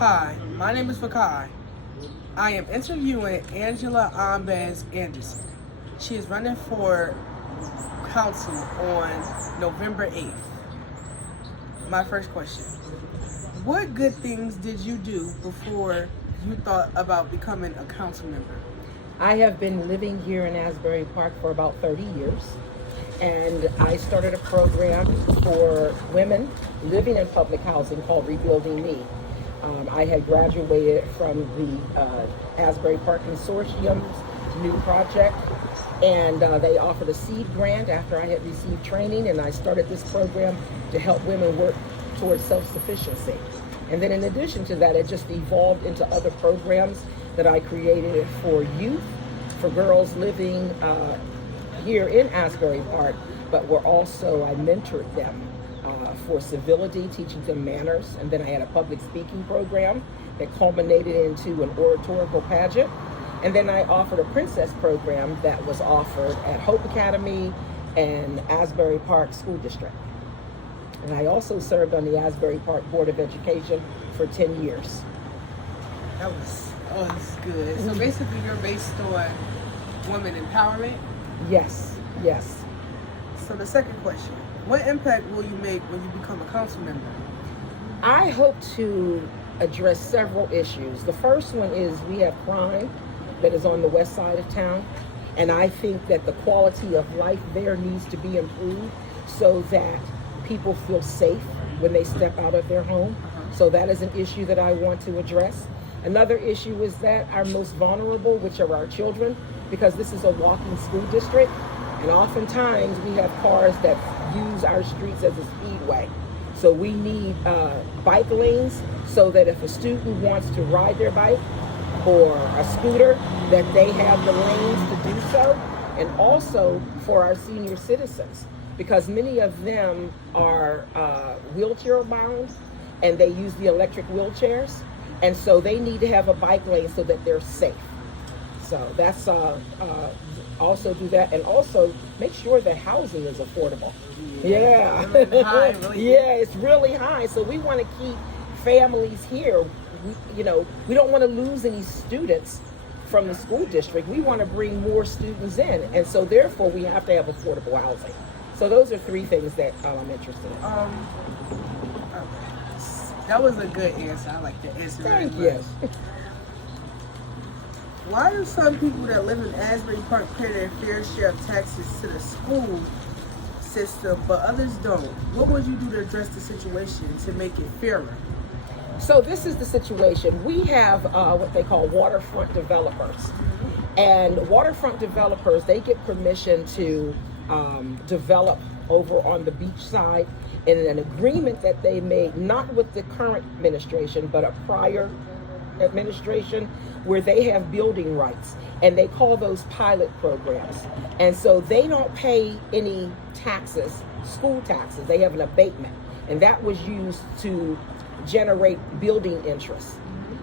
Hi, my name is Phikai. I am interviewing Angela Ahbez-Anderson. She is running for council on November 8th. My first question: what good things did you do before you thought about becoming a council member? I have been living here in Asbury Park for about 30 years, and I started a program for women living in public housing called Rebuilding Me. I had graduated from the Asbury Park Consortium's new project, and they offered a seed grant after I had received training, and I started this program to help women work towards self-sufficiency. And then in addition to that, it just evolved into other programs that I created for youth, for girls living here in Asbury Park, but I mentored them for civility, teaching them manners. And then I had a public speaking program that culminated into an oratorical pageant. And then I offered a princess program that was offered at Hope Academy and Asbury Park School District. And I also served on the Asbury Park Board of Education for 10 years. That's good. So basically you're based on women empowerment? Yes. So the second question: what impact will you make when you become a council member? I hope to address several issues. The first one is we have crime that is on the west side of town, and I think that the quality of life there needs to be improved so that people feel safe when they step out of their home. So that is an issue that I want to address. Another issue is that our most vulnerable, which are our children, because this is a walking school district, and oftentimes we have cars that use our streets as a speedway. So we need bike lanes so that if a student wants to ride their bike or a scooter, that they have the lanes to do so. And also for our senior citizens, because many of them are wheelchair bound and they use the electric wheelchairs. And so they need to have a bike lane so that they're safe. So that's also do that, and also make sure that housing is affordable. Yeah, High, really. Yeah, it's really high. So we want to keep families here. We don't want to lose any students from the school district. We want to bring more students in, and so therefore we have to have affordable housing. So those are three things that I'm interested in. That was a good answer. I like the answer. Thank you. Why do some people that live in Asbury Park pay their fair share of taxes to the school system, but others don't? What would you do to address the situation to make it fairer? So this is the situation. We have what they call waterfront developers. And waterfront developers, they get permission to develop over on the beach side in an agreement that they made, not with the current administration, but a prior administration, where they have building rights, and they call those pilot programs. And so they don't pay any taxes, school taxes. They have an abatement, and that was used to generate building interest.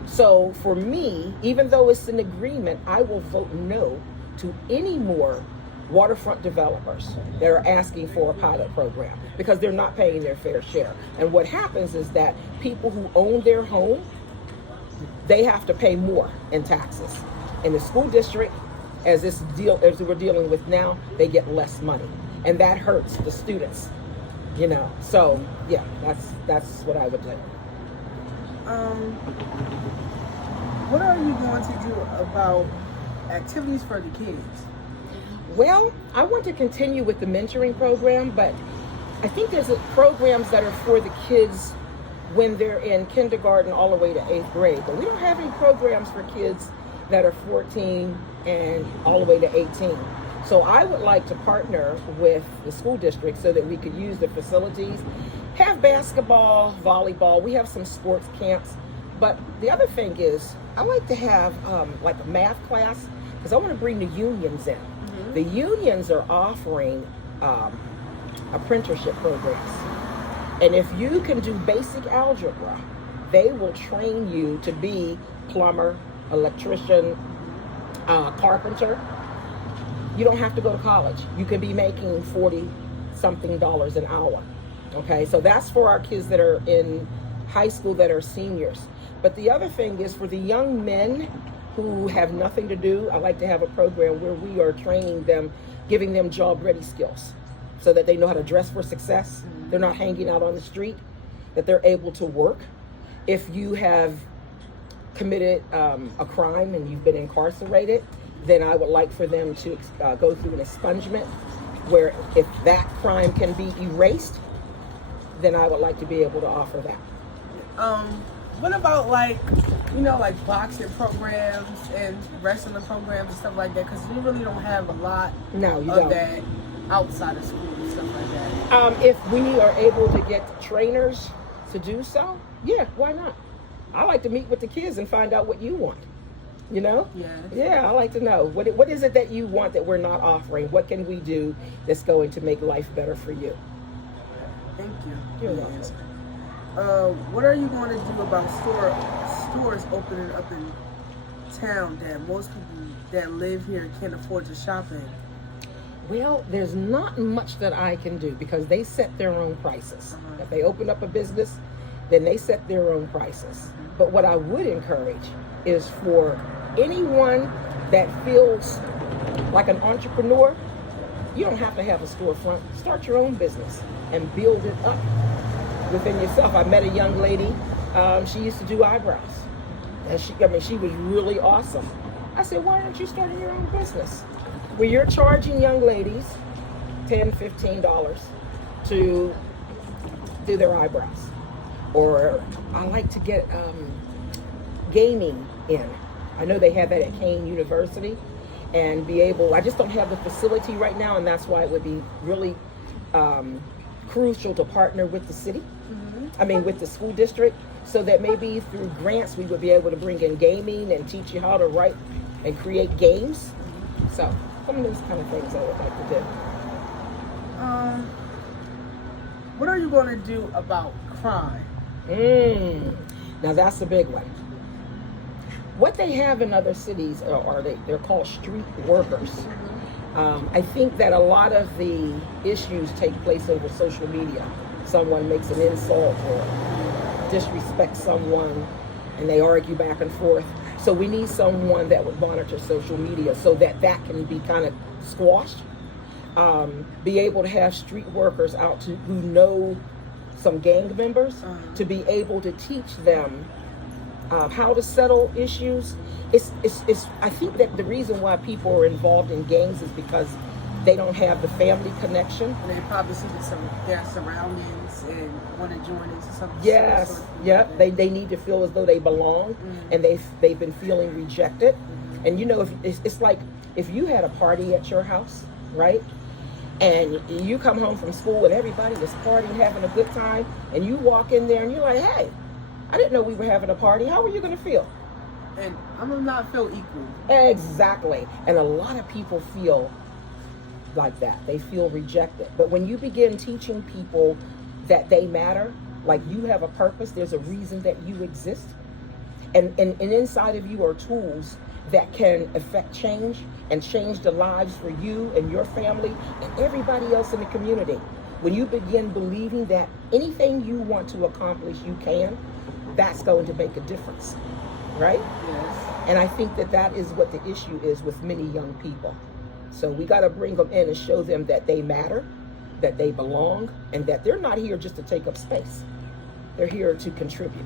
So for me, even though it's an agreement, I will vote no to any more waterfront developers that are asking for a pilot program, because they're not paying their fair share. And what happens is that people who own their home, they have to pay more in taxes. In the school district, as we're dealing with now, they get less money, and that hurts the students. So yeah, that's what I would do. What are you going to do about activities for the kids? Well, I want to continue with the mentoring program, but I think there's programs that are for the kids when they're in kindergarten all the way to 8th grade. But we don't have any programs for kids that are 14 and all the way to 18. So I would like to partner with the school district so that we could use the facilities, have basketball, volleyball. We have some sports camps. But the other thing is, I like to have like a math class, because I want to bring the unions in. The unions are offering apprenticeship programs. And if you can do basic algebra, they will train you to be plumber, electrician, carpenter. You don't have to go to college. You can be making $40-something an hour. Okay, so that's for our kids that are in high school that are seniors. But the other thing is for the young men who have nothing to do, I like to have a program where we are training them, giving them job-ready skills so that they know how to dress for success. They're not hanging out on the street, that they're able to work. If you have committed a crime and you've been incarcerated, then I would like for them to go through an expungement where if that crime can be erased, then I would like to be able to offer that. What about like boxing programs and wrestling programs and stuff like that? Because we really don't have a lot of that outside of school and stuff like that. If we are able to get trainers to do so, yeah, why not? I like to meet with the kids and find out what you want. You know? Yes. Yeah, I like to know. What is it that you want that we're not offering? What can we do that's going to make life better for you? Thank you. You're welcome. What are you going to do about stores opening up in town that most people that live here can't afford to shop in? Well, there's not much that I can do because they set their own prices. If they open up a business, then they set their own prices. But what I would encourage is for anyone that feels like an entrepreneur, you don't have to have a storefront. Start your own business and build it up within yourself. I met a young lady, she used to do eyebrows. And she was really awesome. I said, why aren't you starting your own business? Where you're charging young ladies $10, $15 to do their eyebrows. Or I like to get gaming in. I know they have that at Kane University and be able, I just don't have the facility right now, and that's why it would be really crucial to partner with the city, with the school district, so that maybe through grants we would be able to bring in gaming and teach you how to write and create games. So some of those kind of things I would like to do. What are you going to do about crime? Now that's a big one. What they have in other cities they're called street workers. I think that a lot of the issues take place over social media. Someone makes an insult or disrespects someone and they argue back and forth. So we need someone that would monitor social media so that that can be kind of squashed. Be able to have street workers out who know some gang members to be able to teach them how to settle issues. I think that the reason why people are involved in gangs is because they don't have the family connection. And they probably see their surroundings and want to join into something. Yes, yeah. They need to feel as though they belong, and they've been feeling rejected. And it's like if you had a party at your house, right? And you come home from school and everybody is partying, having a good time, and you walk in there and you're like, hey, I didn't know we were having a party. How are you going to feel? And I'm going to not feel equal. Exactly. And a lot of people feel like that. They feel rejected. But when you begin teaching people that they matter, like you have a purpose, there's a reason that you exist, and inside of you are tools that can affect change and change the lives for you and your family and everybody else in the community. When you begin believing that anything you want to accomplish, you can, that's going to make a difference, right? Yes. And I think that is what the issue is with many young people. So we got to bring them in and show them that they matter, that they belong, and that they're not here just to take up space. They're here to contribute.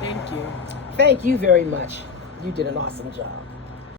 Thank you. Thank you very much. You did an awesome job.